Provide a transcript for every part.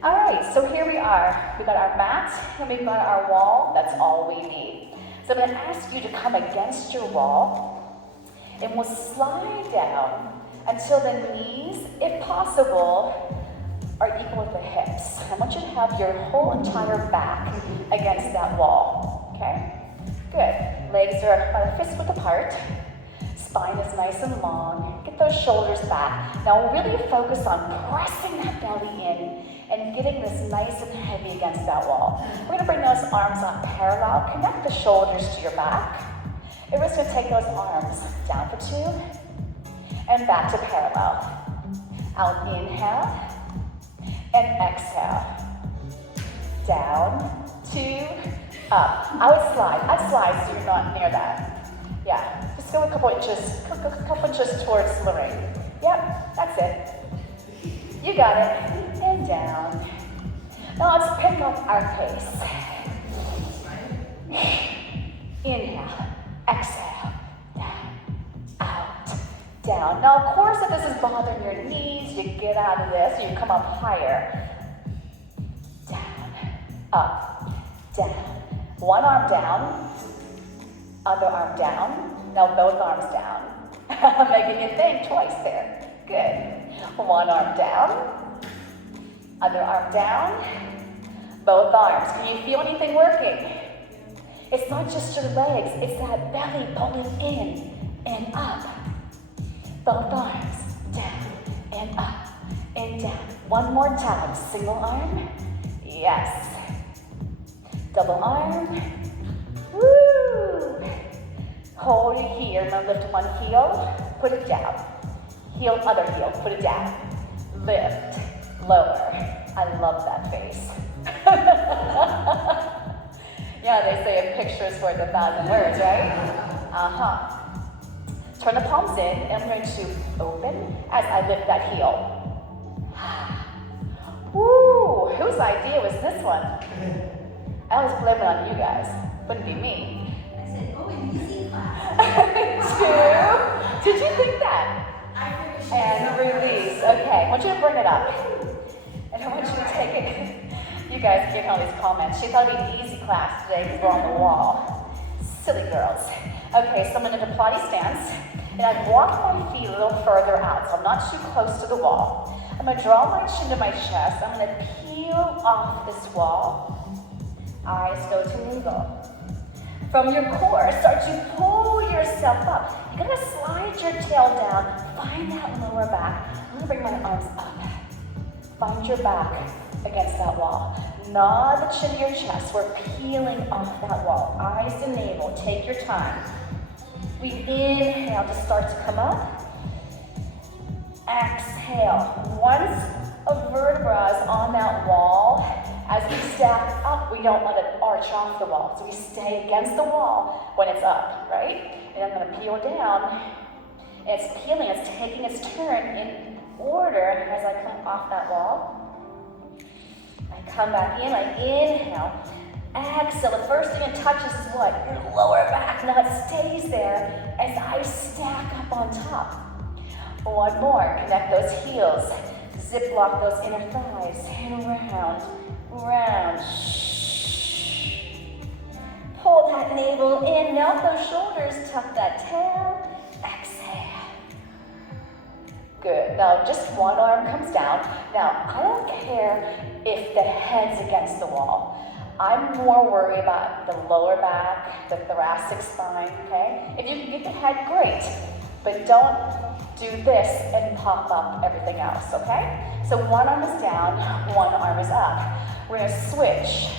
All right, so here we are. We got our mat and we've got our wall. That's all we need. So I'm going to ask you to come against your wall and we'll slide down until the knees, if possible, are equal with the hips. I want you to have your whole entire back against that wall, okay? Good. Legs are about a fist width apart. Spine is nice and long. Get those shoulders back. Now really focus on pressing that belly in and getting this nice and heavy against that wall. We're going to bring those arms up parallel. Connect the shoulders to your back. And we're just going to take those arms down for 2 and back to parallel. Out, inhale and exhale. Down, 2, up. I'd slide so you're not near that. Yeah. Just go a couple inches towards Lorraine. Yep, that's it. You got it. And down. Now let's pick up our pace. Inhale, exhale, down, out, down. Now of course if this is bothering your knees, you get out of this, you come up higher. Down, up, down. One arm down, other arm down. Now both arms down. Making you think twice there. Good. One arm down. Other arm down. Both arms. Can you feel anything working? It's not just your legs. It's that belly pulling in and up. Both arms. Down and up and down. One more time. Single arm. Yes. Double arm. Woo! Hold it here. I'm going to lift one heel, put it down. Heel, other heel, put it down. Lift, lower. I love that face. Yeah, they say a picture is worth 1,000 words, right? Turn the palms in, and I'm going to open as I lift that heel. Woo! Whose idea was this one? I always blame it on you guys. Wouldn't be me. Easy class. 2. Did you think that? And release. Okay, I want you to bring it up. And I want you to take it. You guys give all these comments. She thought it'd be an easy class today because we're on the wall. Silly girls. Okay, so I'm going to do Pilates stance. And I walk my feet a little further out, so I'm not too close to the wall. I'm going to draw my chin to my chest. I'm going to peel off this wall. Eyes go to navel. From your core, start to pull yourself up. You're gonna slide your tail down, find that lower back. I'm gonna bring my arms up. Find your back against that wall. Nod the chin to your chest. We're peeling off that wall. Eyes to navel, take your time. We inhale to start to come up. Exhale. Once a vertebra is on that wall, as we stack up, we don't let it arch off the wall. So we stay against the wall when it's up, right? And I'm going to peel down. And it's peeling, it's taking its turn in order as I come off that wall. I come back in, I inhale. Exhale, the first thing it touches is what? Your lower back. Now it stays there as I stack up on top. One more, connect those heels. Zip lock those inner thighs and round. Pull that navel in, melt those shoulders, tuck that tail, exhale. Good, now just one arm comes down. Now, I don't care if the head's against the wall. I'm more worried about the lower back, the thoracic spine, okay? If you can get the head, great, but don't do this and pop up everything else, okay? So one arm is down, one arm is up. We're gonna switch.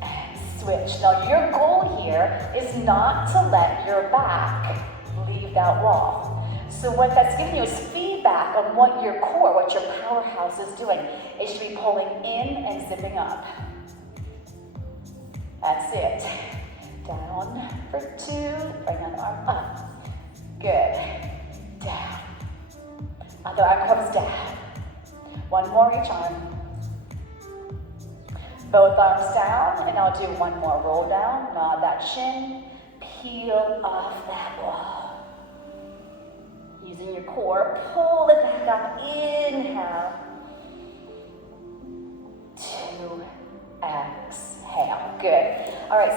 And switch. Now your goal here is not to let your back leave that wall. So what that's giving you is feedback on what your core, what your powerhouse is doing. It should be pulling in and zipping up. That's it. Down for 2, bring that arm up. Good. Down. Other arm comes down. One more each arm. Both arms down, and I'll do one more roll down. Nod that chin. Peel off that wall. Using your core, pull it back up. Inhale.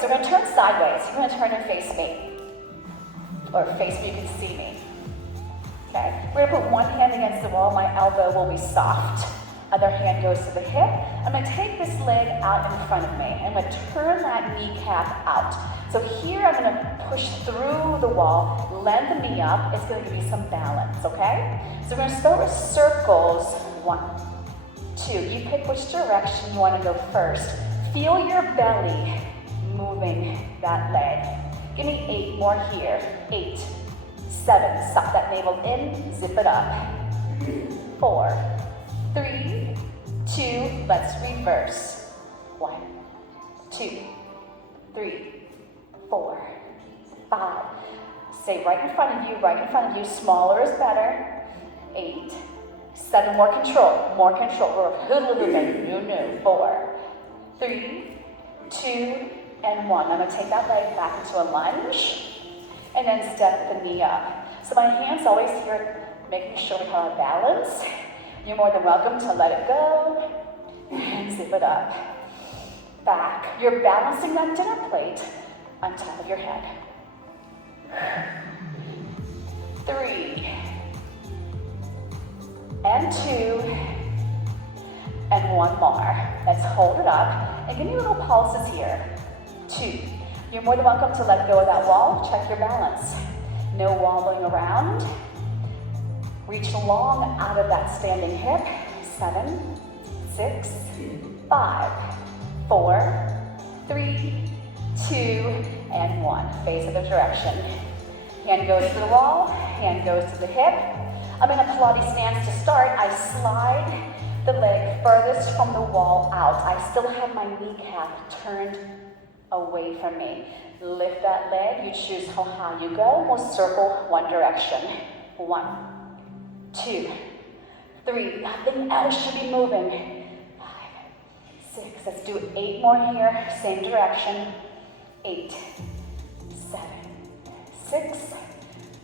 so we're gonna turn sideways. You're gonna turn and face me. Or face me, you can see me. Okay, we're gonna put one hand against the wall, my elbow will be soft. Other hand goes to the hip. I'm gonna take this leg out in front of me. I'm gonna turn that kneecap out. So here I'm gonna push through the wall, lend the knee up. It's gonna give you some balance, okay? So we're gonna start with circles. 1, 2. You pick which direction you wanna go first. Feel your belly moving that leg. Give me 8 more here. 8, 7. Suck that navel in, zip it up. 4, 3, 2. Let's reverse. 1, 2, 3, 4, 5. Stay right in front of you, right in front of you. Smaller is better. 8, 7. More control, more control. No. 4, 3, 2, and 1. I'm going to take that leg back into a lunge and then step the knee up. So my hand's always here, making sure we have a balance. You're more than welcome to let it go and zip it up. Back. You're balancing that dinner plate on top of your head. 3, and 2, and 1 more. Let's hold it up and give me little pulses here. 2. You're more than welcome to let go of that wall. Check your balance. No wobbling around. Reach long out of that standing hip. 7, 6, 5, 4, 3, 2, and 1. Face other direction. Hand goes to the wall, hand goes to the hip. I'm in a Pilates stance to start. I slide the leg furthest from the wall out. I still have my kneecap turned away from me. Lift that leg. You choose how high you go. We'll circle one direction. 1, 2, 3. Nothing else should be moving. 5, 6. Let's do 8 more here. Same direction. 8, 7, 6,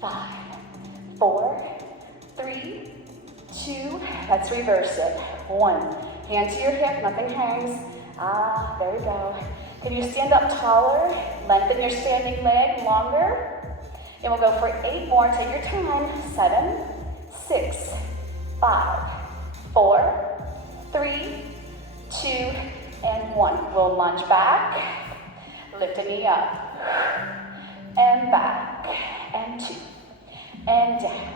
5, 4, 3, 2. Let's reverse it. 1. Hand to your hip. Nothing hangs. There we go. Can you stand up taller? Lengthen your standing leg longer. And we'll go for 8 more. Take your time. 7, 6, 5, 4, 3, 2, and 1. We'll lunge back. Lift a knee up. And back. And 2. And down.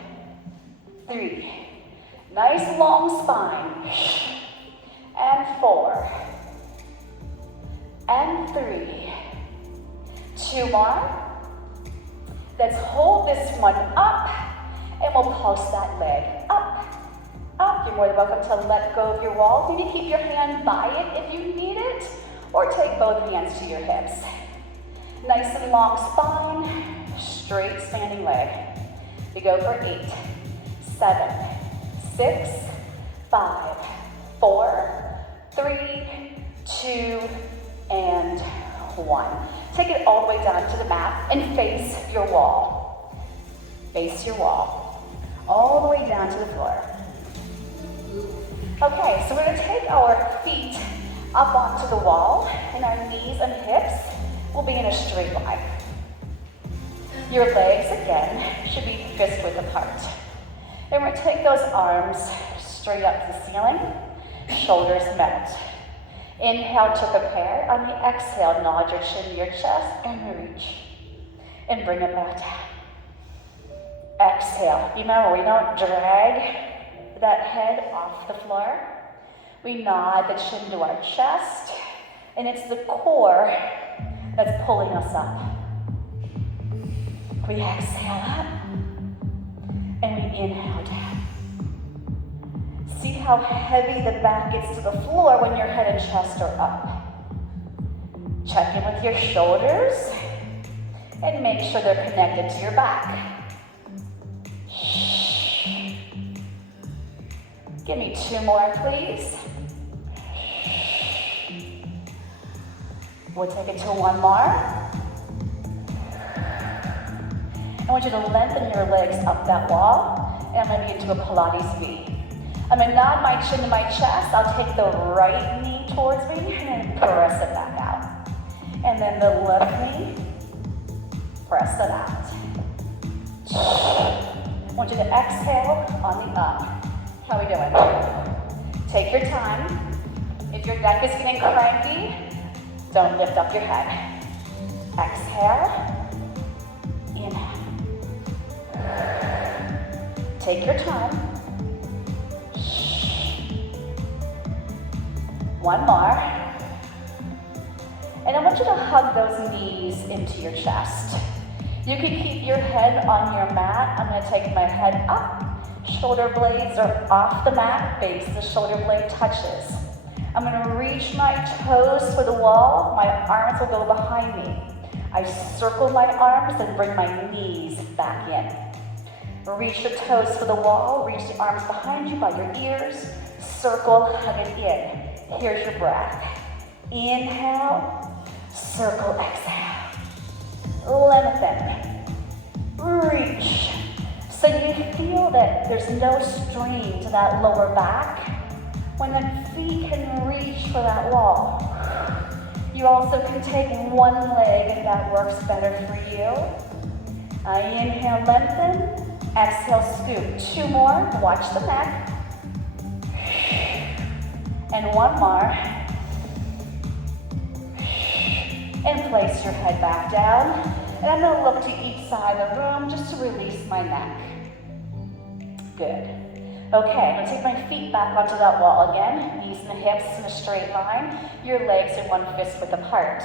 3. Nice long spine. And 4. And 3. 2 more. Let's hold this one up, and we'll pulse that leg up, up. You're more than welcome to let go of your wall. Maybe keep your hand by it if you need it, or take both hands to your hips. Nice and long spine, straight standing leg. We go for 8, 7, 6, 5, 4, 3, 2, and 1. Take it all the way down to the mat and face your wall. Face your wall. All the way down to the floor. Okay, so we're going to take our feet up onto the wall, and our knees and hips will be in a straight line. Your legs, again, should be fist width apart. And we're going to take those arms straight up to the ceiling, shoulders met. Inhale to prepare. On the exhale, nod your chin to your chest and reach. And bring it back down. Exhale. Remember, we don't drag that head off the floor. We nod the chin to our chest. And it's the core that's pulling us up. We exhale up. And we inhale down. See how heavy the back gets to the floor when your head and chest are up. Check in with your shoulders and make sure they're connected to your back. Give me 2 more, please. We'll take it to 1 more. I want you to lengthen your legs up that wall, and I'm going to be into a Pilates V. I'm going to nod my chin to my chest. I'll take the right knee towards me and press it back out. And then the left knee, press it out. I want you to exhale on the up. How are we doing? Take your time. If your neck is getting cranky, don't lift up your head. Exhale. Inhale. Take your time. One more. And I want you to hug those knees into your chest. You can keep your head on your mat. I'm going to take my head up. Shoulder blades are off the mat. Base the shoulder blade touches. I'm going to reach my toes for the wall. My arms will go behind me. I circle my arms and bring my knees back in. Reach your toes for the wall. Reach the arms behind you by your ears. Circle, hug it in. Here's your breath. Inhale, circle, exhale. Lengthen. Reach. So you feel that there's no strain to that lower back when the feet can reach for that wall. You also can take one leg if that works better for you. Inhale, lengthen. Exhale, scoop. Two more. Watch the neck. And one more. And place your head back down. And I'm going to look to each side of the room just to release my neck. Good. Okay, I'm going to take my feet back onto that wall again. Knees and the hips in a straight line. Your legs are 1 fist width apart.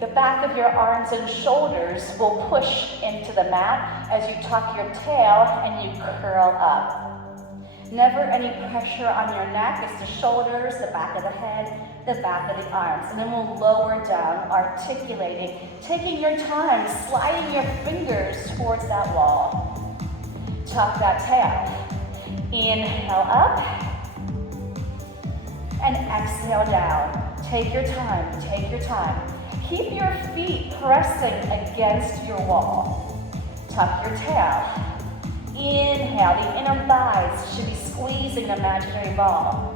The back of your arms and shoulders will push into the mat as you tuck your tail and you curl up. Never any pressure on your neck. It's the shoulders, the back of the head, the back of the arms. And then we'll lower down, articulating, taking your time, sliding your fingers towards that wall. Tuck that tail. Inhale up. And exhale down. Take your time, take your time. Keep your feet pressing against your wall. Tuck your tail. Inhale, the inner thighs should be squeezing the imaginary ball.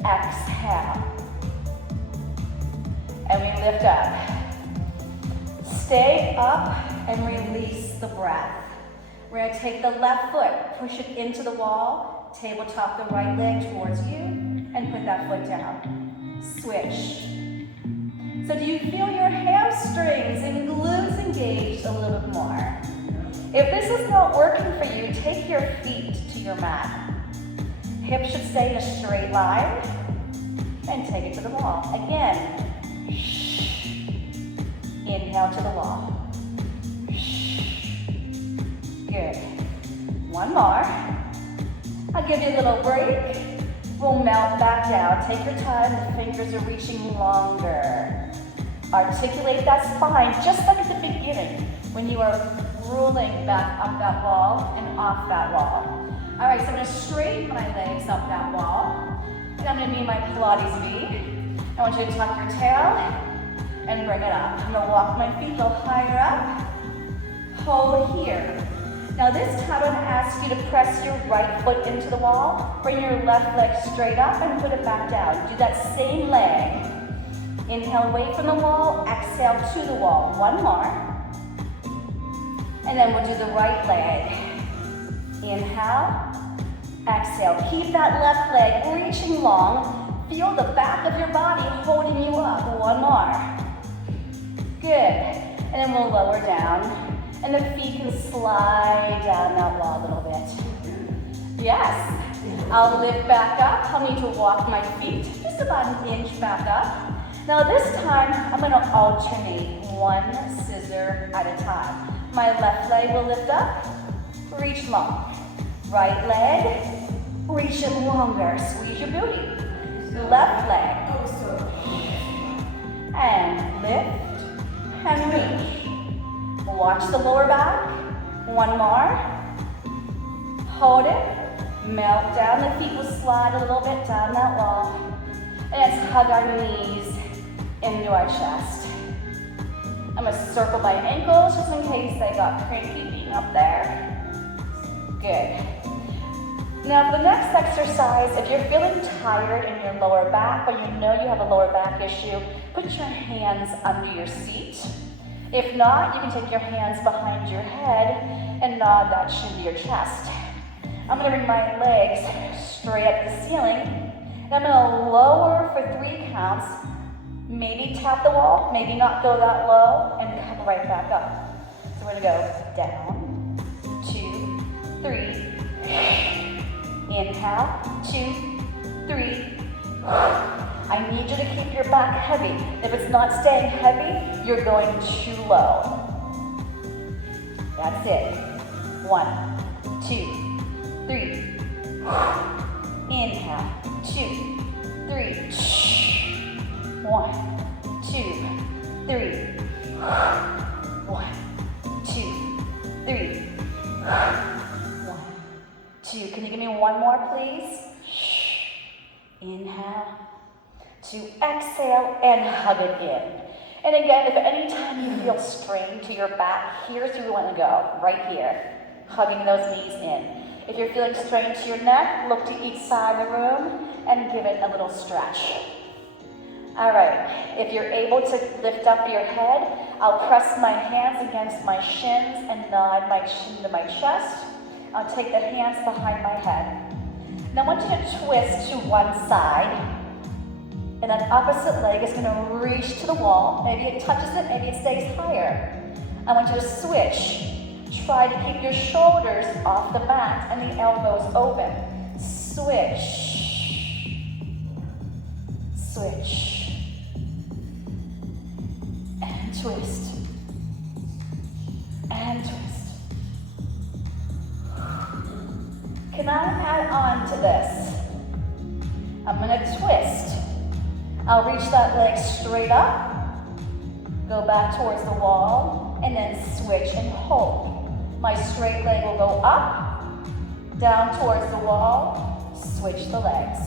Exhale. And we lift up. Stay up and release the breath. We're going to take the left foot, push it into the wall, tabletop the right leg towards you, and put that foot down. Switch. So do you feel your hamstrings and glutes engaged a little bit more? If this is not working for you, take your feet to your mat. Hips should stay in a straight line, and take it to the wall. Again, inhale to the wall. Good. One more. I'll give you a little break. We'll melt back down. Take your time. The fingers are reaching longer. Articulate that spine just like at the beginning when you are rolling back up that wall and off that wall. All right, so I'm going to straighten my legs up that wall. And I'm going to do my Pilates V. I want you to tuck your tail and bring it up. I'm going to walk my feet a little higher up. Hold here. Now this time I'm going to ask you to press your right foot into the wall. Bring your left leg straight up and put it back down. Do that same leg. Inhale away from the wall, exhale to the wall. One more. And then we'll do the right leg. Inhale, exhale. Keep that left leg reaching long. Feel the back of your body holding you up. One more. Good. And then we'll lower down. And the feet can slide down that wall a little bit. Yes. I'll lift back up. I'll need to walk my feet just about an inch back up. Now this time, I'm going to alternate one scissor at a time. My left leg will lift up, reach long. Right leg, reach it longer. Squeeze your booty. Left leg. And lift and reach. Watch the lower back. One more. Hold it. Melt down. The feet will slide a little bit down that wall. And let's hug our knees into our chest. I'm going to circle my ankles just in case they got cranky being up there. Good. Now for the next exercise, if you're feeling tired in your lower back or you know you have a lower back issue, put your hands under your seat. If not, you can take your hands behind your head and nod that chin to your chest. I'm going to bring my legs straight up to the ceiling, and I'm going to lower for 3 counts, maybe tap the wall, maybe not go that low, and come right back up. So we're going to go down, 2, 3, inhale, 2, 3. I need you to keep your back heavy. If it's not staying heavy, you're going too low. That's it. 1, 2, 3. Inhale, 2, 3. 1, 2, 3. 1, 2, 3. 1, 2. Can you give me one more, please? Inhale. To exhale and hug it in. And again, if at any time you feel strain to your back, here's where you want to go, right here. Hugging those knees in. If you're feeling strain to your neck, look to each side of the room and give it a little stretch. All right, if you're able to lift up your head, I'll press my hands against my shins and nod my chin to my chest. I'll take the hands behind my head. Now I want you to twist to one side. And that opposite leg is going to reach to the wall. Maybe it touches it, maybe it stays higher. I want you to switch. Try to keep your shoulders off the mat and the elbows open. Switch. Switch. And twist. And twist. Can I add on to this? I'm going to twist. I'll reach that leg straight up, go back towards the wall, and then switch and hold. My straight leg will go up, down towards the wall, switch the legs.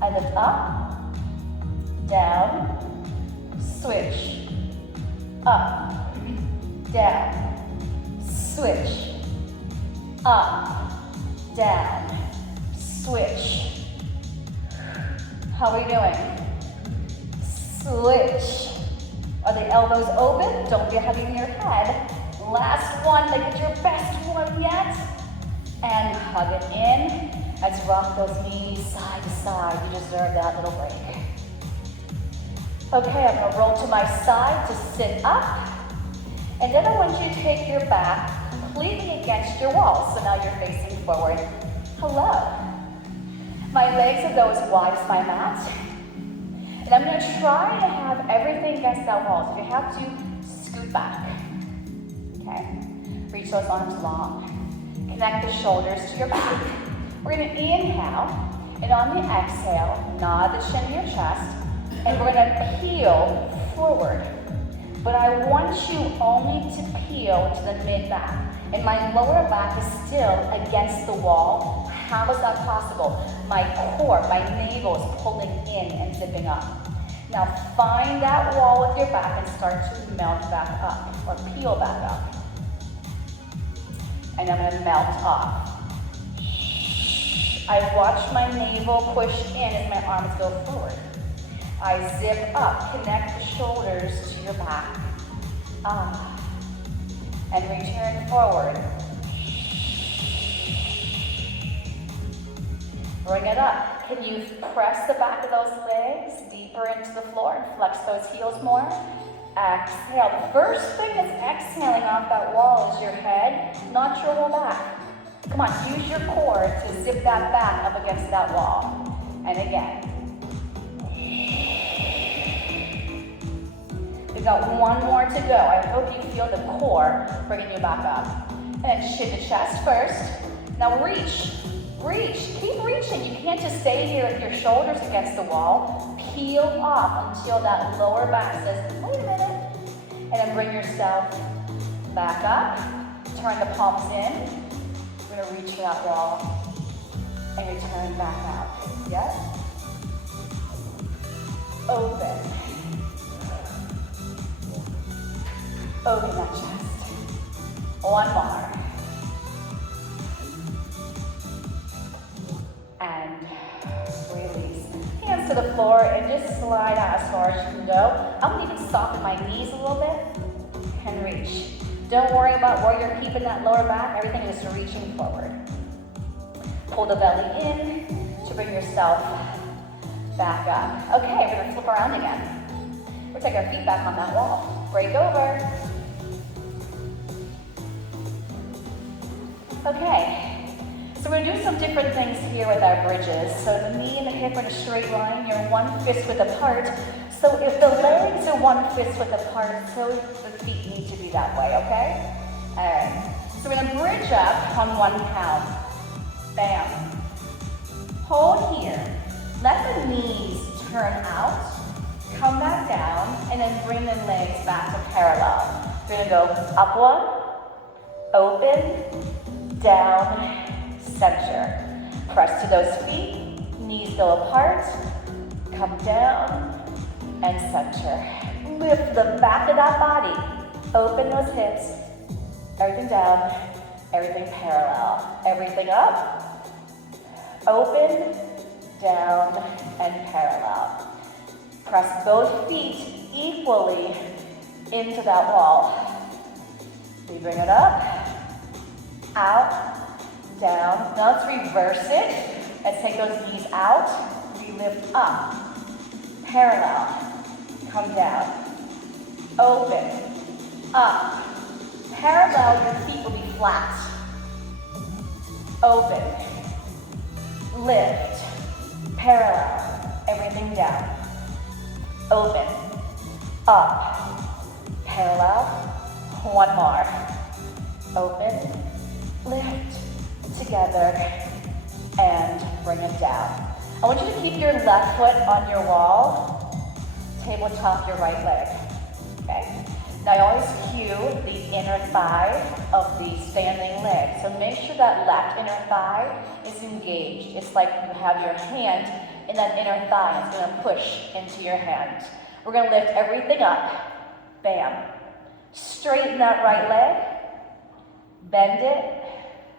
I lift up, down, switch, up, down, switch, up, down, switch. How are we doing? Switch. Are the elbows open? Don't get heavy in your head. Last one, make it your best one yet. And hug it in. Let's rock those knees side to side. You deserve that little break. Okay, I'm gonna roll to my side to sit up. And then I want you to take your back completely against your wall. So now you're facing forward. Hello. My legs are go as wide as my mat. And I'm going to try to have everything against that wall. So if you have to, scoot back. Okay? Reach those arms long. Connect the shoulders to your back. We're going to inhale. And on the exhale, nod the chin to your chest. And we're going to peel forward. But I want you only to peel to the mid-back. And my lower back is still against the wall. How is that possible? My core, my navel is pulling in and zipping up. Now find that wall with your back and start to melt back up or peel back up. And I'm going to melt off. I watch my navel push in as my arms go forward. I zip up, connect the shoulders to your back. And return forward. Bring it up. Can you press the back of those legs deeper into the floor and flex those heels more? Exhale. The first thing that's exhaling off that wall is your head, not your whole back. Come on, use your core to zip that back up against that wall. And again. We've got one more to go. I hope you feel the core bringing you back up. And chin to chest first. Now reach. Reach. Keep reaching. You can't just stay here with your shoulders against the wall. Peel off until that lower back says, wait a minute. And then bring yourself back up. Turn the palms in. We're going to reach for that wall. And return back out. Yes? Open. Open that chest. One more. the floor and just slide out as far as you can go. I'm gonna even soften my knees a little bit and reach. Don't worry about where you're keeping that lower back. Everything is reaching forward. Pull the belly in to bring yourself back up. Okay, we're gonna flip around again. We'll take our feet back on that wall. Break over. Okay, so we're gonna do some different things here with our bridges. So the knee and the hip are in a straight line. You're one fist width apart. So if the legs are one fist width apart, so the feet need to be that way, okay? All right, so we're gonna bridge up on one count. Bam. Hold here. Let the knees turn out. Come back down, and then bring the legs back to parallel. We're gonna go up one, open, down, center. Press to those feet, knees go apart, come down, and center. Lift the back of that body, open those hips, everything down, everything parallel. Everything up, open, down, and parallel. Press both feet equally into that wall. We bring it up, out, down. Now let's reverse it. Let's take those knees out. We lift up, parallel, come down, open, up, parallel, your feet will be flat. Open, lift, parallel, everything down. Open, up, parallel, one more. Open, lift, together, and bring it down. I want you to keep your left foot on your wall, tabletop your right leg, okay? Now I always cue the inner thigh of the standing leg. So make sure that left inner thigh is engaged. It's like you have your hand in that inner thigh. It's gonna push into your hand. We're gonna lift everything up. Bam. Straighten that right leg. Bend it.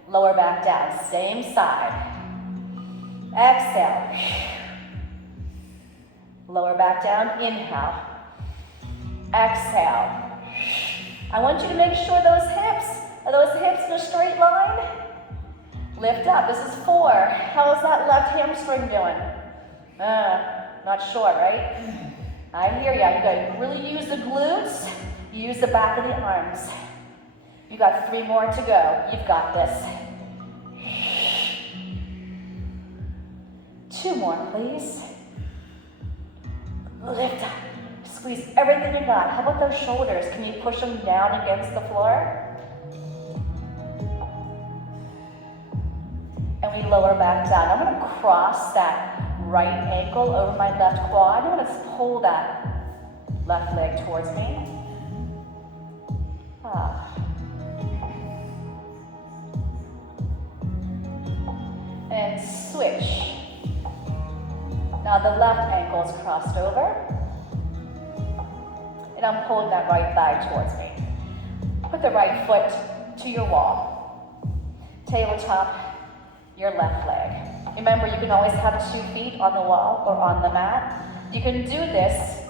Lower back down. Same side. Exhale. Lower back down. Inhale. Exhale. I want you to make sure are those hips in a straight line? Lift up. This is 4. How's that left hamstring doing? Not sure, right? I hear ya. You gotta really use the glutes. Use the back of the arms. You got 3 more to go. You've got this. 2 more, please. Lift up. Squeeze everything you got. How about those shoulders? Can you push them down against the floor? And we lower back down. I'm gonna cross that right ankle over my left quad. I'm gonna pull that left leg towards me. And switch. Now the left ankle is crossed over. And I'm pulling that right thigh towards me. Put the right foot to your wall. Tabletop your left leg. Remember, you can always have 2 feet on the wall or on the mat. You can do this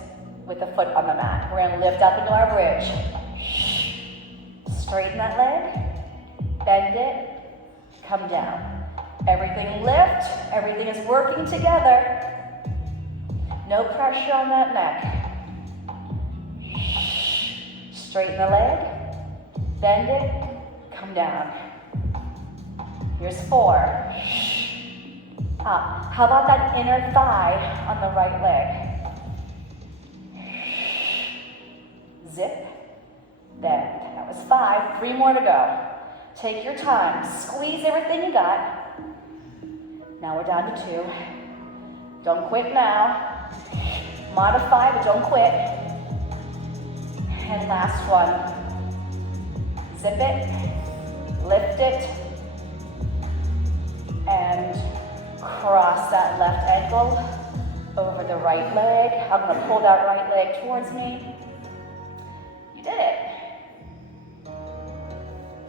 with the foot on the mat. We're gonna lift up into our bridge. Straighten that leg, bend it, come down. Everything lift, everything is working together. No pressure on that neck. Straighten the leg, bend it, come down. Here's 4. Up. How about that inner thigh on the right leg? Zip, bend. That was 5. 3 more to go. Take your time. Squeeze everything you got. Now we're down to 2. Don't quit now. Modify, but don't quit. And last one. Zip it, lift it, and cross that left ankle over the right leg. I'm gonna pull that right leg towards me. You did it.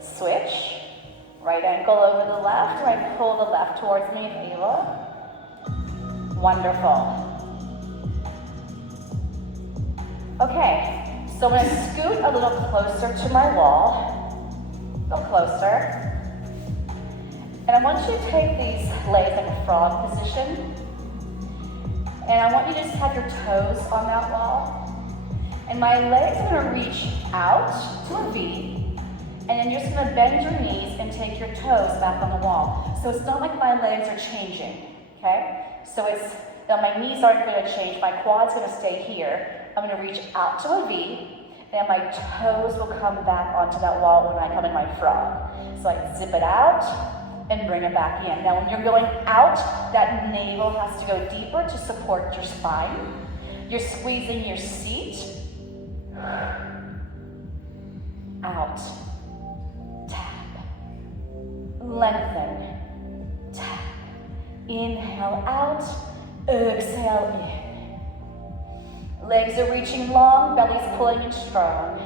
Switch. Right ankle over the left, right, pull the left towards me if able. Wonderful. Okay, so I'm gonna scoot a little closer to my wall, a little closer. And I want you to take these legs like a frog position. And I want you to just have your toes on that wall. And my legs are gonna reach out to a V. And then you're just gonna bend your knees and take your toes back on the wall. So it's not like my legs are changing, okay? So it's, now my knees aren't gonna change, my quad's gonna stay here. I'm gonna reach out to a V, and my toes will come back onto that wall when I come in my frog. So I zip it out and bring it back in. Now when you're going out, that navel has to go deeper to support your spine. You're squeezing your seat. Out. Tap. Lengthen. Tap. Inhale out. Exhale in. Legs are reaching long, belly's pulling in strong.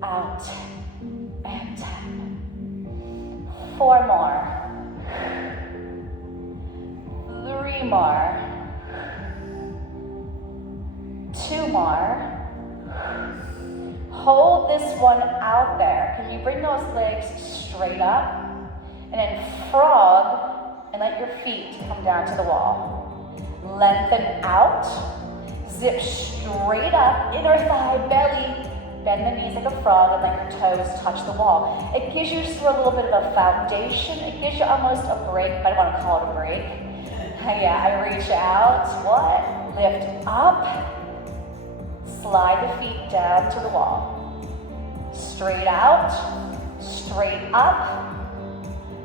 Out and tap. 4 more. 3 more. 2 more. Hold this one out there. Can you bring those legs straight up? And then frog, and let your feet come down to the wall. Lengthen out. Zip straight up, inner thigh, belly. Bend the knees like a frog and let your toes touch the wall. It gives you just a little bit of a foundation. It gives you almost a break. I don't want to call it a break. Yeah, I reach out. What? Lift up. Slide the feet down to the wall. Straight out. Straight up.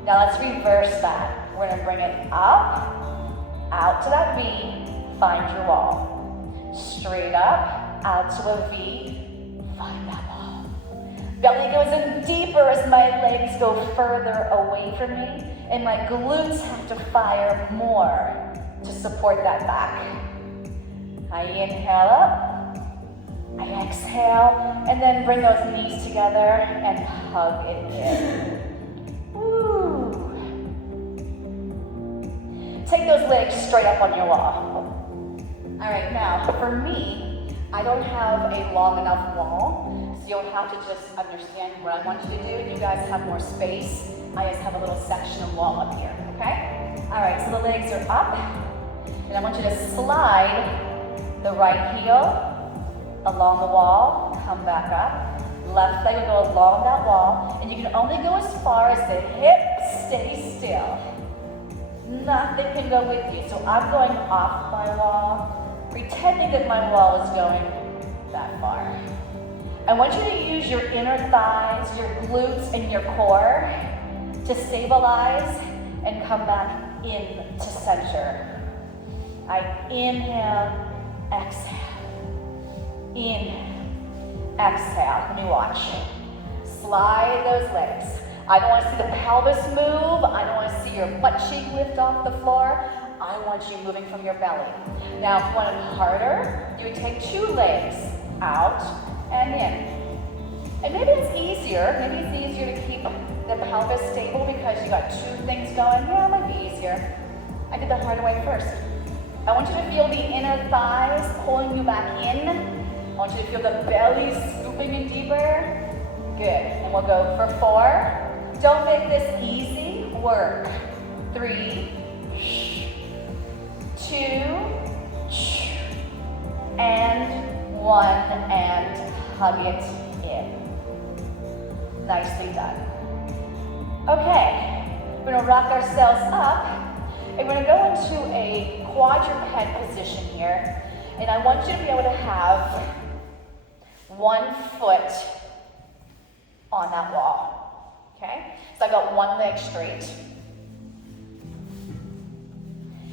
Now let's reverse that. We're going to bring it up. Out to that V. Find your wall. Straight up. Out to a V. Find that wall. Belly goes in deeper as my legs go further away from me, and my glutes have to fire more to support that back. I inhale up, I exhale, and then bring those knees together and hug it in. Woo. Take those legs straight up on your wall. All right, now for me, I don't have a long enough wall, so you'll have to just understand what I want you to do. You guys have more space. I just have a little section of wall up here, okay? All right, so the legs are up, and I want you to slide the right heel along the wall, come back up. Left leg will go along that wall, and you can only go as far as the hip stays still. Nothing can go with you, so I'm going off my wall, pretending that my wall is going that far. I want you to use your inner thighs, your glutes, and your core to stabilize and come back in to center. I inhale, exhale. Inhale, exhale. Let me watch. Slide those legs. I don't want to see the pelvis move. I don't want to see your butt cheek lift off the floor. I want you moving from your belly. Now, if you want it harder, you would take 2 legs out and in. And maybe it's easier. Maybe it's easier to keep the pelvis stable because you got 2 things going. Yeah, it might be easier. I did the harder way first. I want you to feel the inner thighs pulling you back in. I want you to feel the belly scooping in deeper. Good. And we'll go for 4. Don't make this easy. Work. 3. 2, and 1, and hug it in. Nicely done. Okay, we're gonna rock ourselves up, and we're gonna go into a quadruped position here, and I want you to be able to have 1 foot on that wall, okay? So I've got 1 leg straight.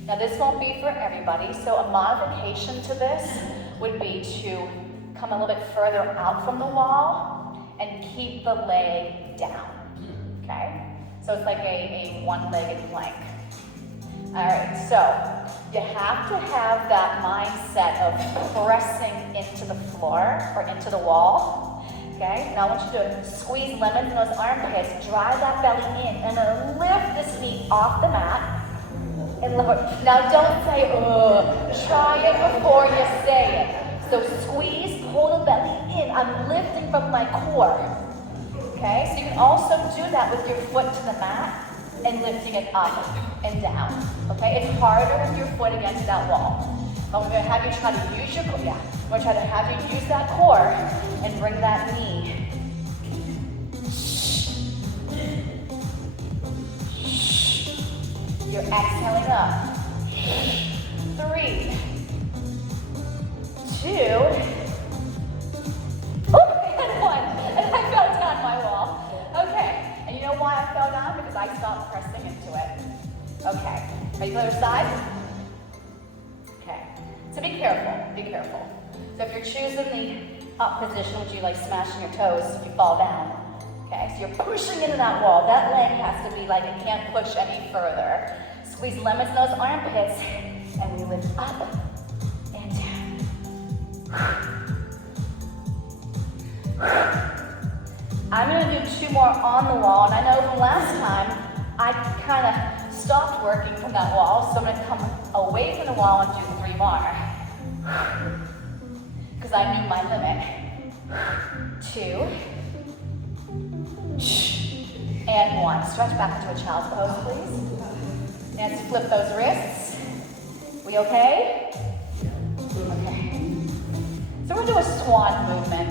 Now this won't be for everybody, so a modification to this would be to come a little bit further out from the wall and keep the leg down, okay? So it's like a one-legged plank. All right, so you have to have that mindset of pressing into the floor or into the wall, okay? Now I want you to squeeze lemons in those armpits, drive that belly in, and then lift this knee off the mat. And lower. Now don't say, ugh. Try it before you say it. So squeeze, pull the belly in. I'm lifting from my core. Okay, so you can also do that with your foot to the mat and lifting it up and down. Okay, it's harder with your foot against that wall. But we're going to have you try to use your core. Yeah, we're going to try to have you use that core and bring that knee. You're exhaling up. 3, 2, and 1. And I fell down my wall. Okay, and you know why I fell down? Because I stopped pressing into it. Okay, ready for the other side? Okay, so be careful, be careful. So if you're choosing the up position, which you like smashing your toes, you fall down. Okay, so you're pushing into that wall. That leg has to be like it can't push any further. Squeeze lemons in those armpits, and we lift up and down. I'm gonna do 2 more on the wall, and I know from last time, I kind of stopped working from that wall, so I'm gonna come away from the wall and do 3 more. Because I knew my limit. 2, and 1. Stretch back into a child's pose, please. And flip those wrists. We okay? Okay. So we're going to do a swan movement.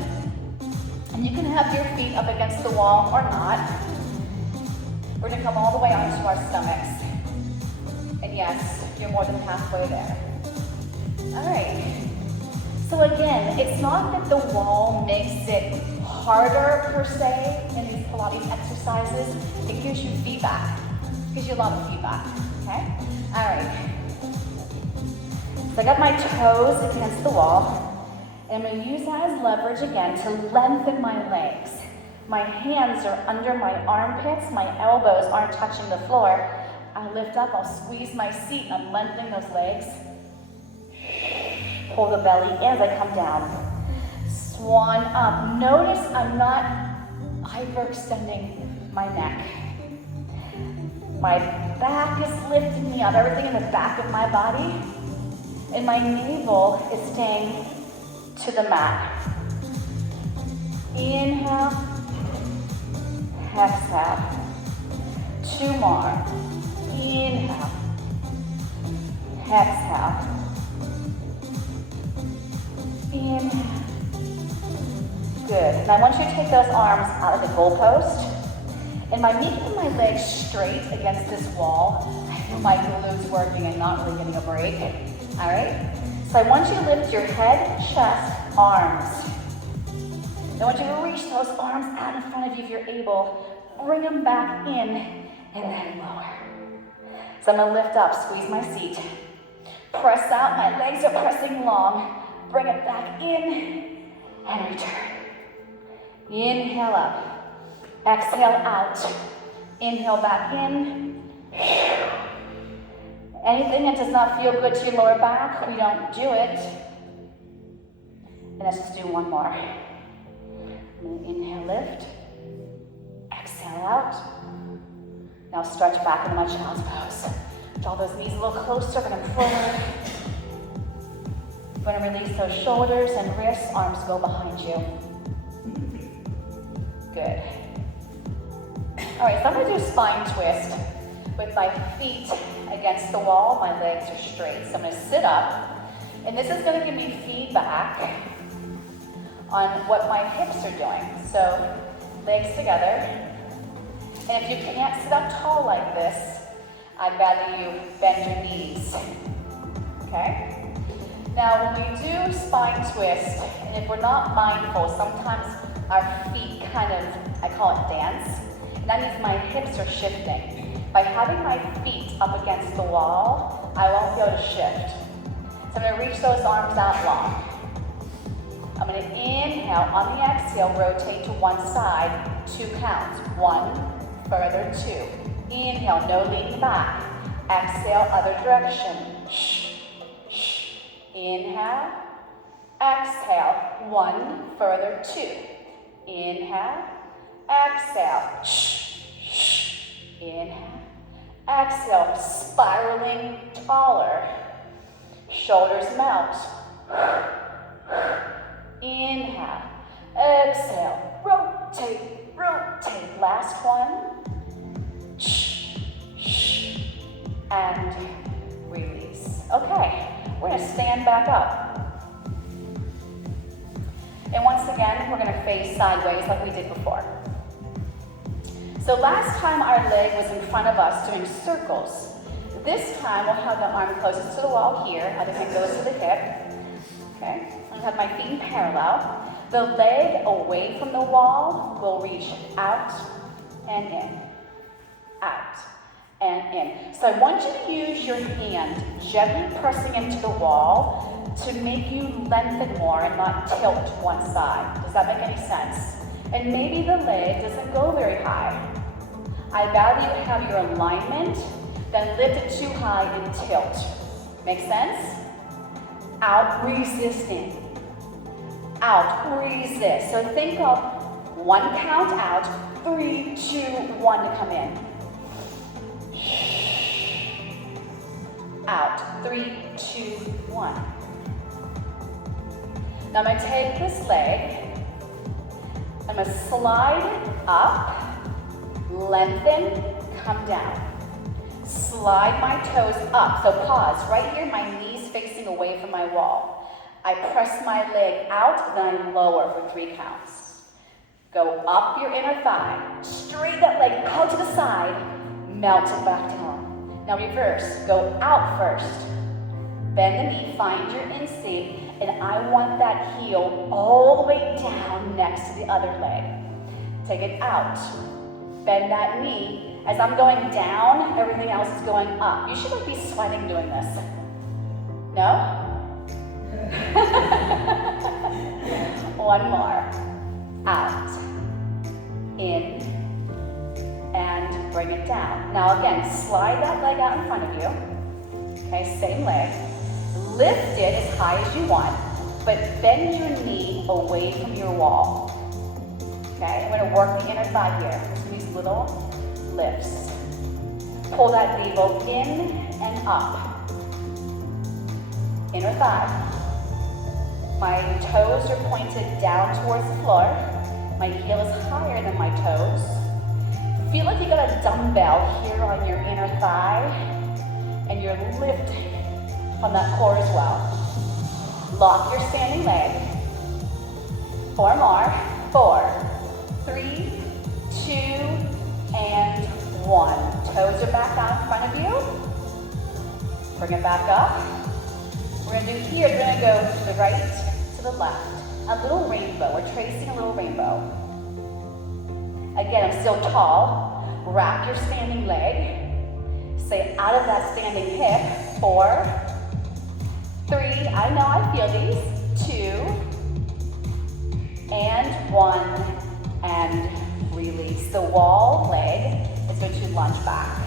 And you can have your feet up against the wall or not. We're going to come all the way onto our stomachs. And yes, you're more than halfway there. All right. So again, it's not that the wall makes it harder per se in these Pilates exercises. It gives you feedback. It gives you a lot of feedback. Okay? All right. So I got my toes against the wall. And I'm going to use that as leverage again to lengthen my legs. My hands are under my armpits. My elbows aren't touching the floor. I lift up. I'll squeeze my seat. I'm lengthening those legs. Pull the belly in as I come down. Swan up. Notice I'm not hyperextending my neck. My back is lifting me up, everything in the back of my body. And my navel is staying to the mat. Inhale. Exhale. 2 more. Inhale. Exhale. Inhale. Good. And I want you to take those arms out of the goalpost. And by making my legs straight against this wall, I feel my glutes working and not really getting a break. All right? So I want you to lift your head, chest, arms. I want you to reach those arms out in front of you if you're able. Bring them back in and then lower. So I'm going to lift up, squeeze my seat. Press out, my legs are pressing long. Bring it back in and return. Inhale up. Exhale out. Inhale back in. Anything that does not feel good to your lower back, we don't do it. And let's just do 1 more. Inhale, lift. Exhale out. Now stretch back into my child's pose. Draw those knees a little closer, bring them forward. We're going to release those shoulders and wrists, arms go behind you. Good. All right, so I'm going to do a spine twist with my feet against the wall. My legs are straight. So I'm going to sit up, and this is going to give me feedback on what my hips are doing. So legs together. And if you can't sit up tall like this, I'd rather you bend your knees. Okay? Now, when we do spine twist, and if we're not mindful, sometimes our feet kind of, I call it dance. And that means my hips are shifting. By having my feet up against the wall, I won't be able to shift. So I'm going to reach those arms out long. I'm going to inhale. On the exhale, rotate to one side. 2 counts. 1, further 2. Inhale, no leaning back. Exhale, other direction. Inhale, exhale, 1, further 2. Inhale, exhale, inhale, exhale, spiraling taller. Shoulders melt. Inhale. Exhale. Rotate, rotate. Last one. Shh, shh. And release. Okay, we're gonna stand back up. And once again, we're gonna face sideways like we did before. So last time our leg was in front of us doing circles. This time we'll have the arm closest to the wall here, other hand goes to the hip. Okay, I'm gonna have my feet in parallel. The leg away from the wall will reach out and in, out and in. So I want you to use your hand gently pressing into the wall to make you lengthen more and not tilt to one side. Does that make any sense? And maybe the leg doesn't go very high. I'd rather you have your alignment than lift it too high and tilt. Make sense? Out, resisting. Out, resist. So think of one count out, 3, 2, 1 to come in. Out, 3, 2, 1. Now I'm going to take this leg, I'm going to slide it up, lengthen, come down. Slide my toes up, so pause. Right here, my knees facing away from my wall. I press my leg out, then I lower for 3 counts. Go up your inner thigh, straight that leg, out to the side, melt it back down. Now reverse, go out first. Bend the knee, find your inseam, and I want that heel all the way down next to the other leg. Take it out. Bend that knee. As I'm going down, everything else is going up. You should be sweating doing this. No? One more. Out. In. And bring it down. Now again, slide that leg out in front of you. Okay, same leg. Lift it as high as you want, but bend your knee away from your wall. Okay, I'm gonna work the inner thigh here. These little lifts. Pull that knee both in and up. Inner thigh. My toes are pointed down towards the floor. My heel is higher than my toes. Feel like you got a dumbbell here on your inner thigh, and you're lifting on that core as well. Lock your standing leg. 4 more. 4, 3, 2, and 1. Toes are back out in front of you. Bring it back up. We're gonna do here, we're gonna go to the right, to the left. A little rainbow, we're tracing a little rainbow. Again, I'm still tall. Wrap your standing leg. Stay out of that standing hip. 4, 3, I know I feel these. 2, and 1, and release. The wall leg is going to lunge back.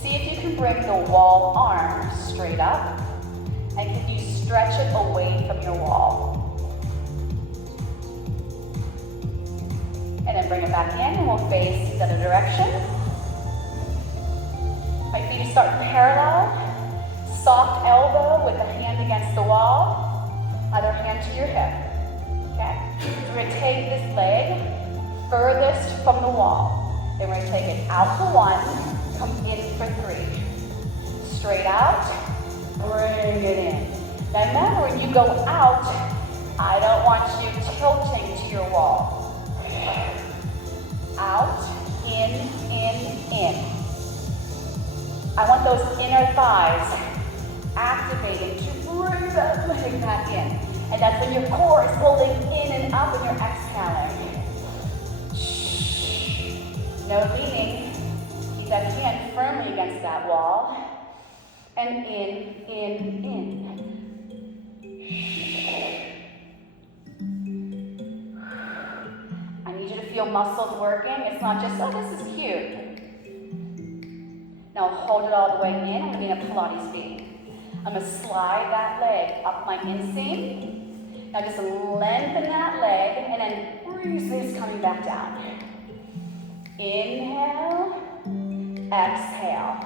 See if you can bring the wall arm straight up, and can you stretch it away from your wall. And then bring it back in, and we'll face the other direction. My feet start parallel. Soft elbow with the hand against the wall, other hand to your hip. Okay? We're going to take this leg furthest from the wall. Then we're going to take it out for 1, come in for 3. Straight out, bring it in. Now remember, when you go out, I don't want you tilting to your wall. Out, in, in. I want those inner thighs activating to bring that leg back in. And that's when your core is pulling in and up when you're exhaling. No leaning. Keep that hand firmly against that wall. And in. I need you to feel muscles working. It's not just, oh, this is cute. Now hold it all the way in. I'm going to be in a Pilates speed. I'm going to slide that leg up my inseam. Now just lengthen that leg and then resist coming back down. Inhale, exhale.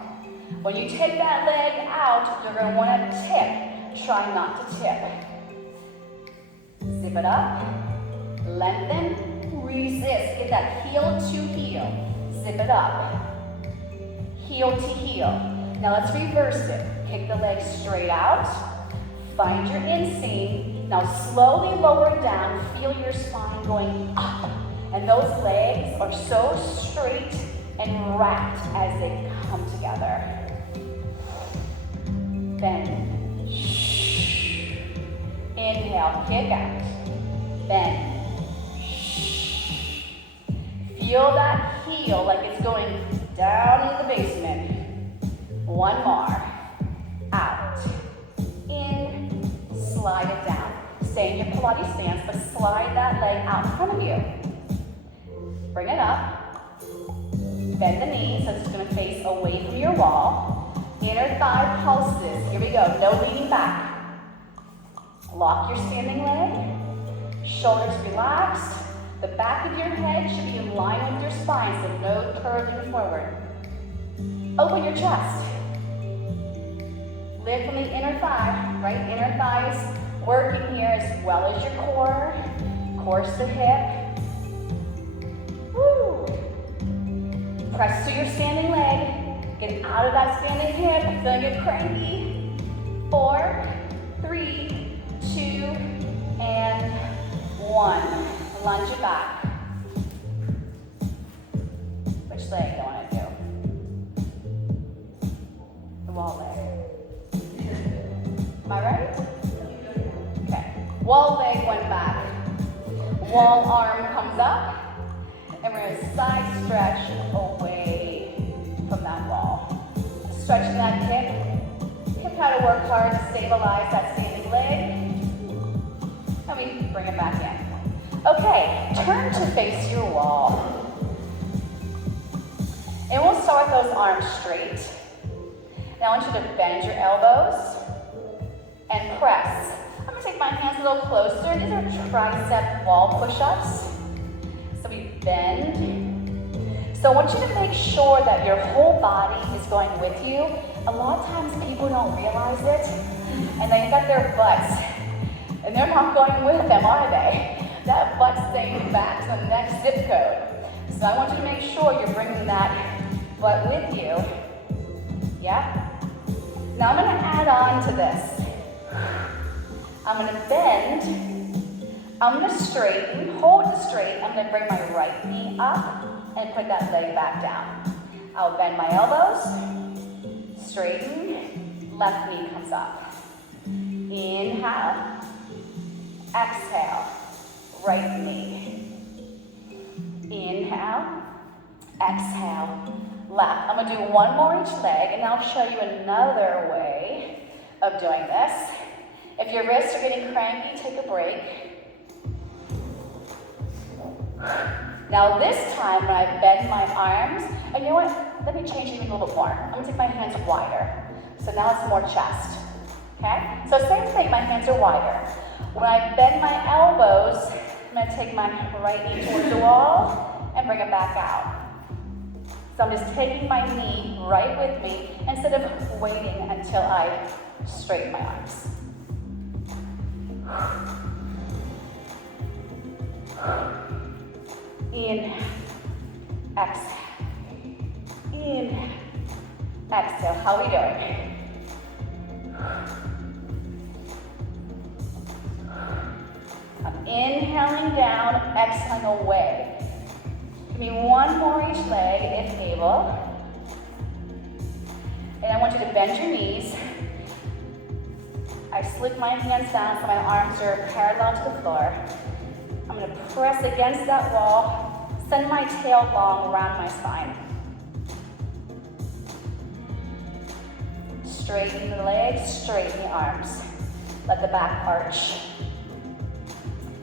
When you take that leg out, you're going to want to tip. Try not to tip. Zip it up. Lengthen. Resist. Get that heel to heel. Zip it up. Heel to heel. Now let's reverse it. Kick the legs straight out. Find your inseam. Now slowly lower down. Feel your spine going up. And those legs are so straight and wrapped as they come together. Bend. Inhale, kick out. Bend. Feel that heel like it's going down in the basement. One more. Out. In. Slide it down. Stay in your Pilates stance, but slide that leg out in front of you. Bring it up. Bend the knee so it's going to face away from your wall. Inner thigh pulses. Here we go. No leaning back. Lock your standing leg. Shoulders relaxed. The back of your head should be in line with your spine, so no curving forward. Open your chest. Lift from the inner thigh, right? Inner thighs working here as well as your core. Course the hip. Woo! Press to your standing leg. Get out of that standing hip. Feeling it cranky. 4, 3, 2, and 1. Lunge it back. Which leg do you want to do? The wall leg. Am I right? Okay. Wall leg went back. Wall arm comes up. And we're going to side stretch away from that wall. Stretching that hip. Hip had to work hard to stabilize that standing leg. And we bring it back in. Okay, turn to face your wall. And we'll start with those arms straight. Now I want you to bend your elbows and press. I'm going to take my hands a little closer. These are tricep wall push-ups. So we bend. So I want you to make sure that your whole body is going with you. A lot of times people don't realize it, and they've got their butts, and they're not going with them, are they? That butt's staying back to the next zip code. So I want you to make sure you're bringing that butt with you. Yeah? Now I'm going to add on to this. I'm going to bend. I'm going to straighten. Hold it straight. I'm going to bring my right knee up and put that leg back down. I'll bend my elbows. Straighten. Left knee comes up. Inhale. Exhale. Right knee. Inhale. Exhale. Left. I'm going to do one more each leg, and I'll show you another way of doing this. If your wrists are getting cranky, take a break. Now this time, when I bend my arms, and you know what? Let me change it even a little bit more. I'm going to take my hands wider. So now it's more chest. Okay? So same thing, my hands are wider. When I bend my elbows, I'm going to take my right knee towards the wall and bring it back out. So I'm just taking my knee right with me instead of waiting until I straighten my arms. Inhale, exhale, inhale, exhale. How are we doing? I'm inhaling down, exhaling away. Give me one more each leg if able. And I want you to bend your knees. I slip my hands down so my arms are parallel to the floor. I'm going to press against that wall, send my tail long around my spine. Straighten the legs, straighten the arms. Let the back arch.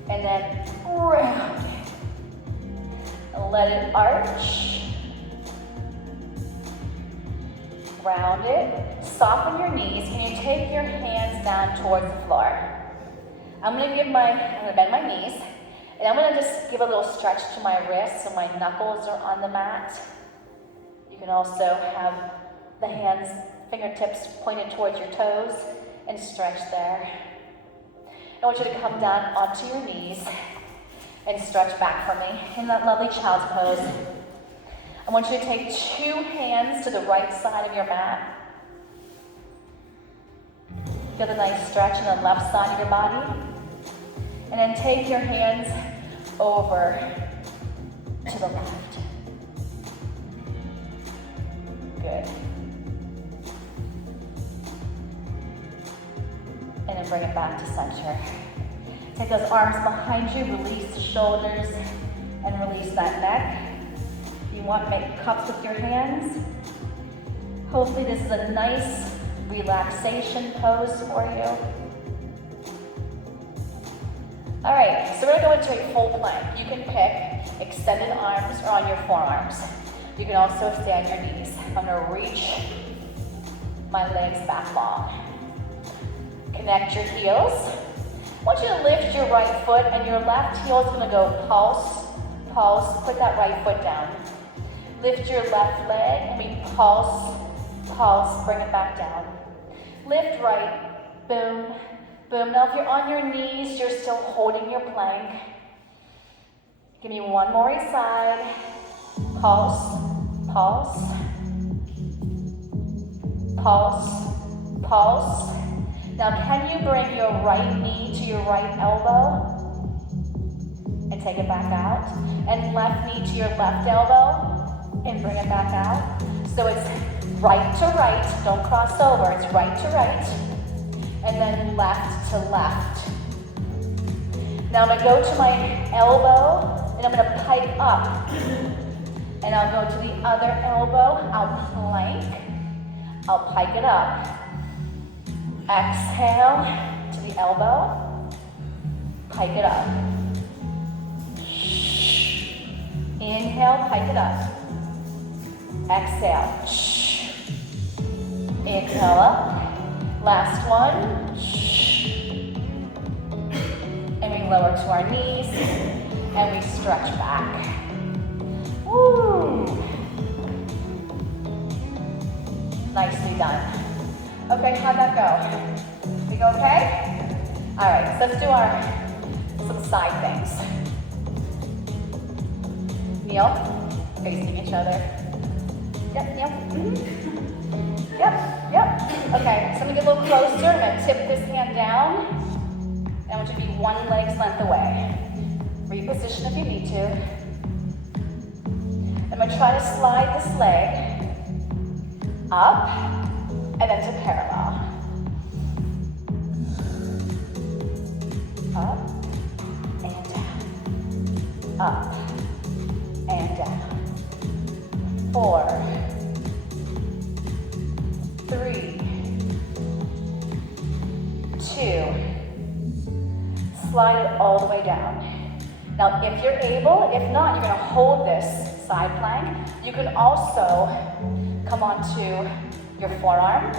And then round it. Let it arch. Round it. Soften your knees. Can you take your hands down towards the floor? I'm going to bend my knees. And I'm going to just give a little stretch to my wrists so my knuckles are on the mat. You can also have the hands, fingertips pointed towards your toes and stretch there. I want you to come down onto your knees and stretch back for me in that lovely child's pose. I want you to take 2 hands to the right side of your mat. Feel the nice stretch in the left side of your body. And then take your hands over to the left. Good. And then bring it back to center. Take those arms behind you, release the shoulders, and release that neck. If you want, make cups with your hands. Hopefully this is a nice relaxation pose for you. All right, so we're gonna go into a full plank. You can pick extended arms or on your forearms. You can also stay on your knees. I'm gonna reach my legs back long. Connect your heels. I want you to lift your right foot and your left heel is gonna go pulse, pulse, put that right foot down. Lift your left leg and we pulse, pulse, bring it back down. Lift right, boom, boom. Now if you're on your knees, you're still holding your plank. Give me one more each side. Pulse, pulse, pulse, pulse. Now can you bring your right knee to your right elbow and take it back out? And left knee to your left elbow and bring it back out. So it's right to right, don't cross over, it's right to right, and then left to left. Now I'm gonna go to my elbow, and I'm gonna pike up. And I'll go to the other elbow, I'll plank, I'll pike it up. Exhale to the elbow, pike it up. Inhale, pike it up. Exhale. Inhale up. Last one. And we lower to our knees and we stretch back. Woo! Nicely done. Okay, how'd that go? We go okay? All right, so let's do some side things. Kneel, facing each other. Yep, kneel. Mm-hmm. Yep. Okay, so I'm gonna get a little closer. I'm gonna tip this hand down. And I want you to be one leg's length away. Reposition if you need to. I'm gonna try to slide this leg up and then to parallel. Up and down. Up and down. 4, 3, 2. Slide it all the way down. Now, if you're able, if not, you're gonna hold this side plank. You can also come onto your forearm.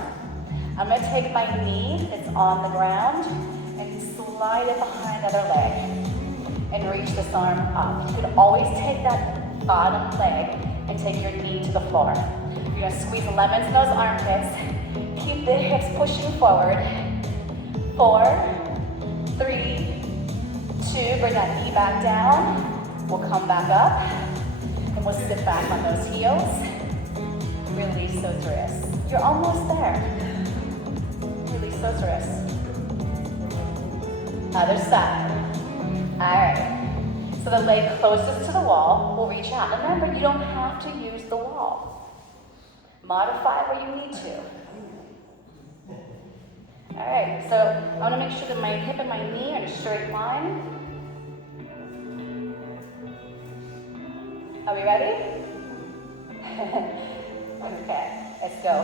I'm gonna take my knee that's on the ground and slide it behind the other leg and reach this arm up. You can always take that bottom leg and take your knee to the floor. You're gonna squeeze the lemons in those armpits. Keep the hips pushing forward. 4, 3, 2, bring that knee back down. We'll come back up and we'll sit back on those heels. Release those wrists. You're almost there. Release those wrists. Other side. All right. So the leg closest to the wall will reach out. Remember, you don't have to use the wall. Modify where you need to. All right, so I want to make sure that my hip and my knee are in a straight line. Are we ready? Okay, let's go.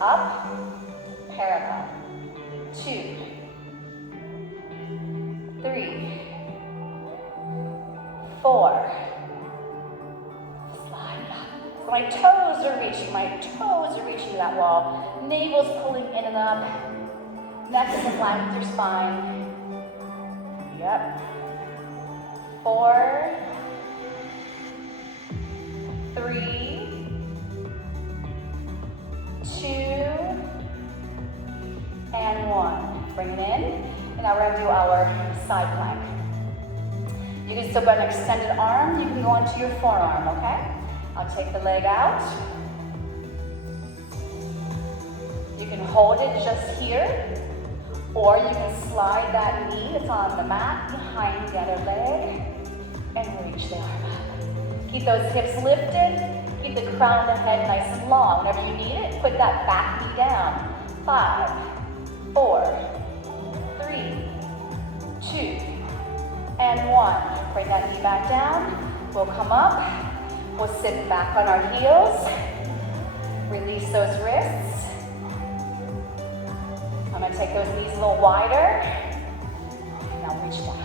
Up, parallel. 2, 3, 4. Slide up. So my toes are reaching that wall. Navel's pulling in and up. Neck is in line with your spine. Yep. 4, 3, 2, and 1. Bring it in. now we're gonna do our side plank. You can still bend extended arm, you can go onto your forearm, okay? I'll take the leg out. You can hold it just here, or you can slide that knee that's on the mat behind the other leg and reach the arm up. Keep those hips lifted, keep the crown of the head nice and long. Whenever you need it, put that back knee down. 5, 4, 3, 2, and 1. Bring that knee back down. We'll come up. We'll sit back on our heels. Release those wrists. I'm going to take those knees a little wider. Now reach down.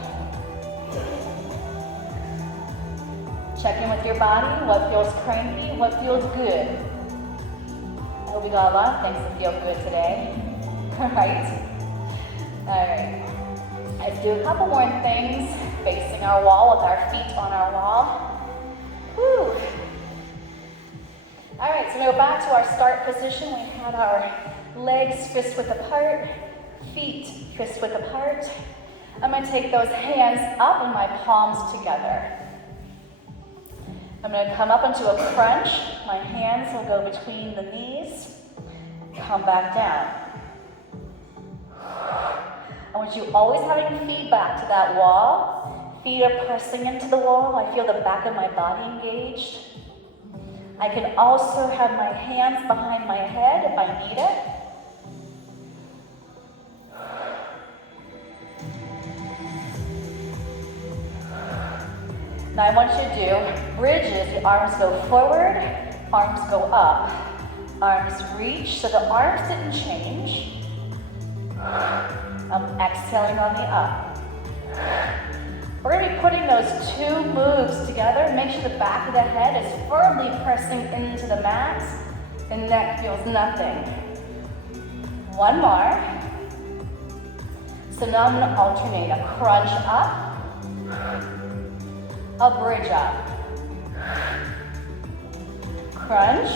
Check in with your body. What feels cranky? What feels good? I hope we got a lot of things that feel good today. Right? Alright. Let's do a couple more things facing our wall with our feet on our wall. Whew. Alright, so now back to our start position. We had our legs fist width apart, feet fist width apart. I'm going to take those hands up and my palms together. I'm going to come up into a crunch. My hands will go between the knees. Come back down. I want you always having feedback to that wall. Feet are pressing into the wall. I feel the back of my body engaged. I can also have my hands behind my head if I need it. Now I want you to do bridges. The arms go forward, arms go up. Arms reach, so the arms didn't change. I'm exhaling on the up. We're going to be putting those two moves together. Make sure the back of the head is firmly pressing into the mat. The neck feels nothing. One more. So now I'm going to alternate a crunch up, a bridge up. Crunch,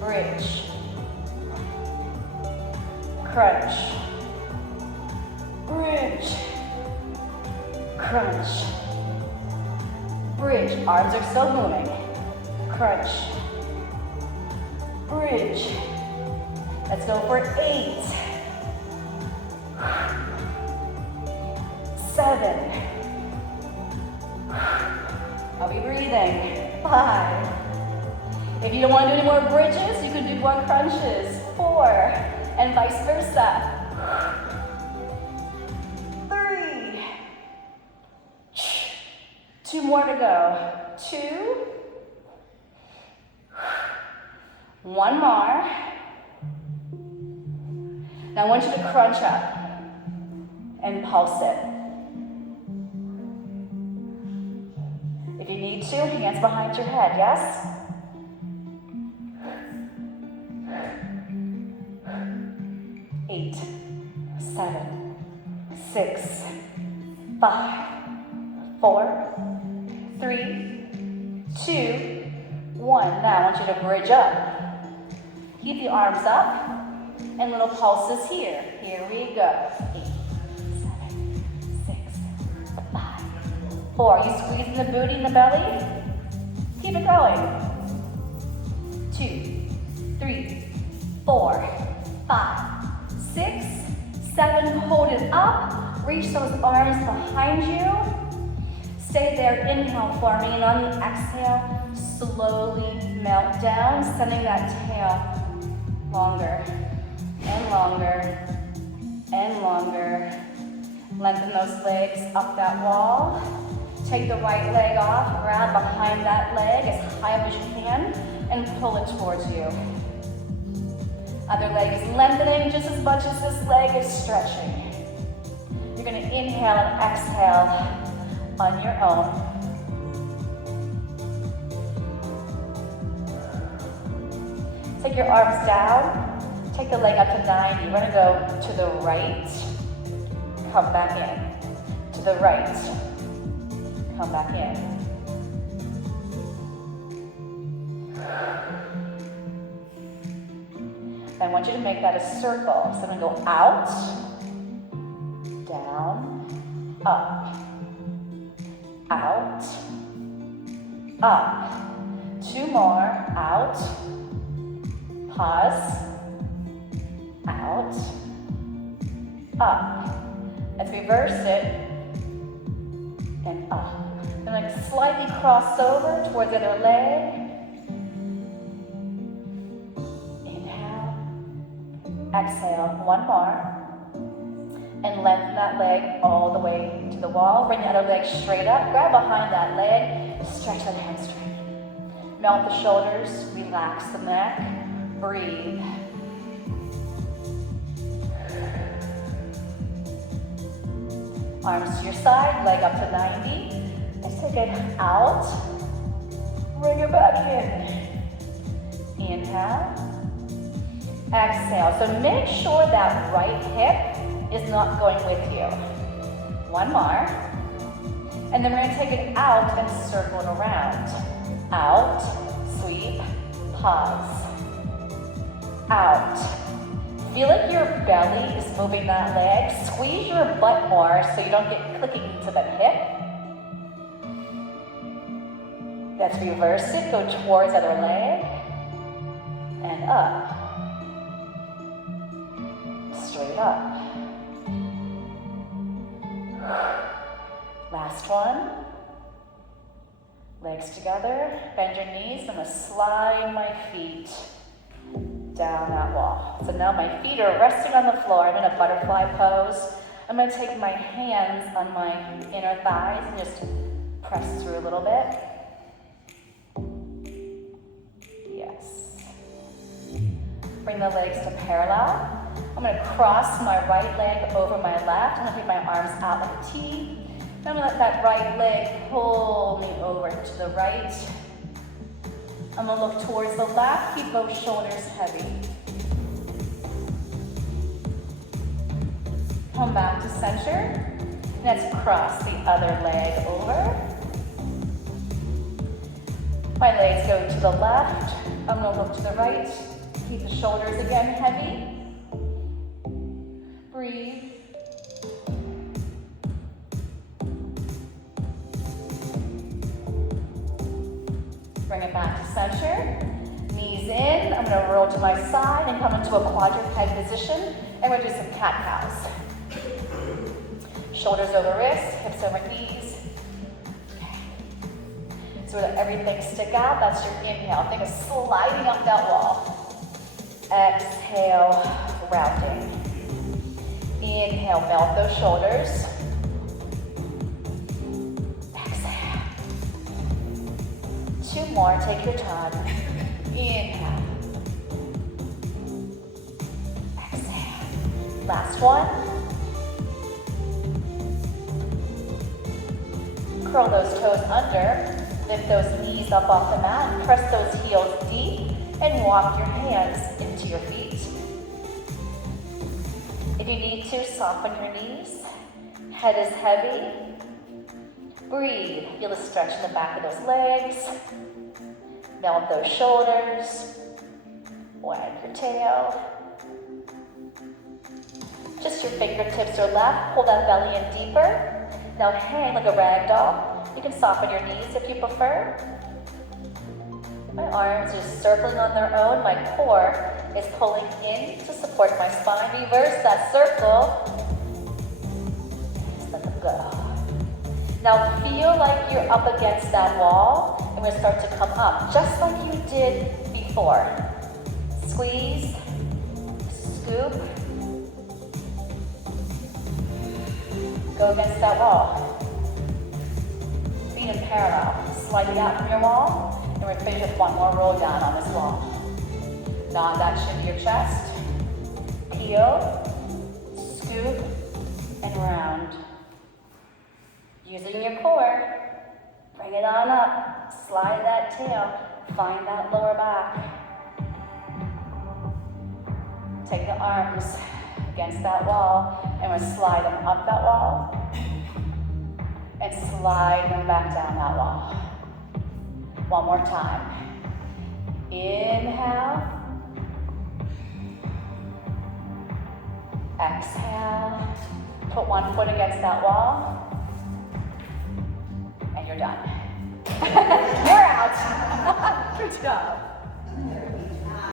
bridge. Crunch, bridge, crunch, bridge. Arms are still moving. Crunch, bridge. Let's go for 8, 7. I'll be breathing. 5. If you don't want to do any more bridges, you can do more crunches. 4. And vice versa. 3. 2 more to go. 2. 1 more. Now I want you to crunch up and pulse it. If you need to, hands behind your head, yes? 8, 7, 6, 5, 4, 3, 2, 1. Now I want you to bridge up. Keep the arms up and little pulses here. Here we go. 8, 7, 6, 5, 4. Are you squeezing the booty and the belly? Keep it going. 2, 3, 4, 5, 6, 7, hold it up. Reach those arms behind you. Stay there, inhale for me, and on the exhale, slowly melt down, sending that tail longer and longer and longer. Lengthen those legs up that wall. Take the right leg off, grab behind that leg as high up as you can, and pull it towards you. Other leg is lengthening just as much as this leg is stretching. You're going to inhale and exhale on your own. Take your arms down. Take the leg up to 90. We're going to go to the right. Come back in. To the right. Come back in. I want you to make that a circle. So I'm going to go out down, up, out, up. 2 more, out, pause, out, up. Let's reverse it, and up. And like slightly cross over towards the other leg. Inhale, exhale, 1 more. And lengthen that leg all the way to the wall. Bring the other leg straight up. Grab behind that leg. Stretch that hamstring. Melt the shoulders. Relax the neck. Breathe. Arms to your side. Leg up to 90. Let's take it out. Bring it back in. Inhale. Exhale. So make sure that right hip is not going with you. 1 more. And then we're going to take it out and circle it around. Out, sweep, pause. Out. Feel like your belly is moving that leg. Squeeze your butt more so you don't get clicking into that hip. Let's reverse it. Go towards the other leg. And up. Straight up. Last one. Legs together. Bend your knees. I'm going to slide my feet down that wall. So now my feet are resting on the floor. I'm in a butterfly pose. I'm going to take my hands on my inner thighs and just press through a little bit. Yes. Bring the legs to parallel. I'm going to cross my right leg over my left. I'm going to take my arms out like a T. I'm going to let that right leg pull me over to the right. I'm going to look towards the left. Keep both shoulders heavy. Come back to center. Let's cross the other leg over. My legs go to the left. I'm going to look to the right. Keep the shoulders again heavy. Breathe. Bring it back to center. Knees in. I'm going to roll to my side and come into a quadruped position. And we're going to do some cat-cows. Shoulders over wrists, hips over knees. Okay. So let everything stick out. That's your inhale. Think of sliding up that wall. Exhale, rounding. Inhale, melt those shoulders. Exhale. 2 more, take your time. Inhale. Exhale. Last one. Curl those toes under. Lift those knees up off the mat. Press those heels deep and walk your hands into your feet. If you need to, soften your knees. Head is heavy. Breathe. Feel the stretch in the back of those legs. Melt those shoulders. Wag your tail. Just your fingertips are left. Pull that belly in deeper. Now hang like a rag doll. You can soften your knees if you prefer. My arms are circling on their own. My core is pulling in to support my spine. Reverse that circle. Just let them go. Now feel like you're up against that wall, and we're going to start to come up, just like you did before. Squeeze, scoop, go against that wall. Feet in parallel. Slide it out from your wall. And we're finished with 1 more roll down on this wall. Nod that chin to your chest. Peel, scoop, and round. Using your core, bring it on up. Slide that tail. Find that lower back. Take the arms against that wall, and we'll slide them up that wall. And slide them back down that wall. 1 more time. Inhale. Exhale. Put one foot against that wall, and you're done.